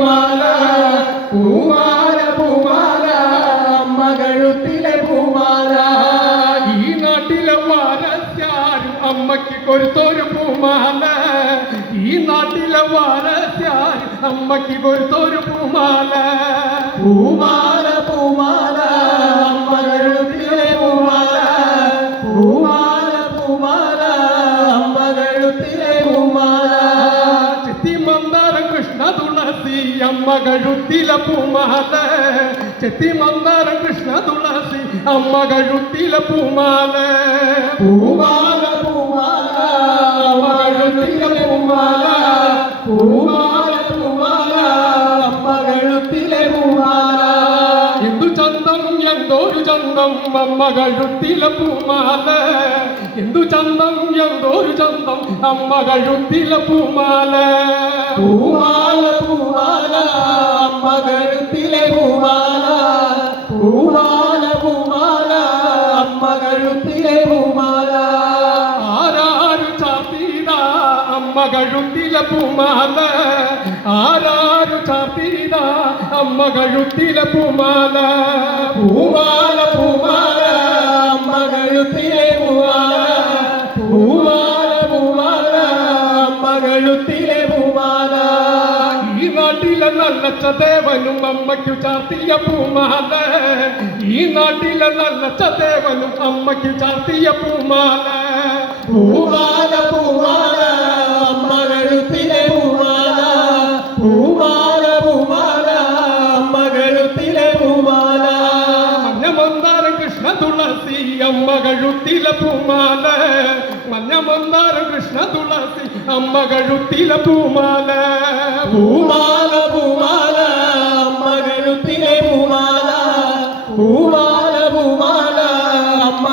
പൂമാല പൂമാല പൂമാല അമ്മ കഴുത്തിലെ പൂമാല. ഈ നാട്ടിലെ വാരസ്യാരും അമ്മയ്ക്ക് കൊടുത്തൊരു പൂമാല. ഈ നാട്ടിലെ വാരസ്യാരും അമ്മയ്ക്ക് കൊടുത്തൊരു പൂമാല. പൂമാല പൂമാല അമ്മ കഴുത്തിലെ പൂമാല. പൂമാല പൂമാല അമ്മ കഴുത്തിലെ പൂമാല. ചെത്തിമന്ദാരം കൃഷ്ണ തുളസി അമ്മ കഴുത്തിലെ പൂമാല. ചെത്തിമന്ദാരം കൃഷ്ണ തുളസി അമ്മ കഴുത്തിലെ പൂമാല. പൂമാല പൂമാല അമ്മ കഴുത്തിലെ പൂമാല. പൂമാല പൂമാല അമ്മ കഴുത്തിലെ പൂമാല. എന്തു ചന്തം എന്തൊരു ചന്തം അമ്മ കഴുത്തിലെ പൂമാല. എന്തു ചന്തം എന്തൊരു ചന്തം അമ്മ കഴുത്തിലെ പൂമാല. പൂമാല പൂമാല അമ്മ കഴുത്തിലെ പൂമാല. പൂമാല പൂമാല അമ്മ കഴുത്തിലെ പൂമാല. ആരാരു ചാർത്തിട അമ്മ കഴുത്തിലെ പൂമാല. ആരാരു ചാർത്തിട അമ്മ കഴുത്തിലെ പൂമാല. പൂമാല പൂമാല അമ്മ കഴുത്തിലെ പൂമാല. പൂമാല പൂമാല അമ്മ കഴുത്തിലെ പൂമാല. ഈ നാട്ടിലെ നല്ല ചദേവനും അമ്മയ്ക്കു ചാർത്തിയ പൂമാല. ഈ നാട്ടിലെ നല്ല ചദേവനും അമ്മയ്ക്കു ചാർത്തിയ പൂമാല. പൂമാല പൂമാല അമ്മ കഴുത്തിലെ പൂമാല. പൂമാല പൂമാല അമ്മ കഴുത്തിലെ പൂമാല. മഞ്ഞമന്ദാരം കൃഷ്ണ തുളസി അമ്മ കഴുത്തിലെ പൂമാല. മഞ്ഞമന്ദാരം കൃഷ്ണ തുളസി അമ്മ കഴുത്തിലെ പൂമാല. പൂമാല പൂമാല അമ്മ കഴുത്തിലെ പൂമാല. പൂമാല പൂമാല അമ്മ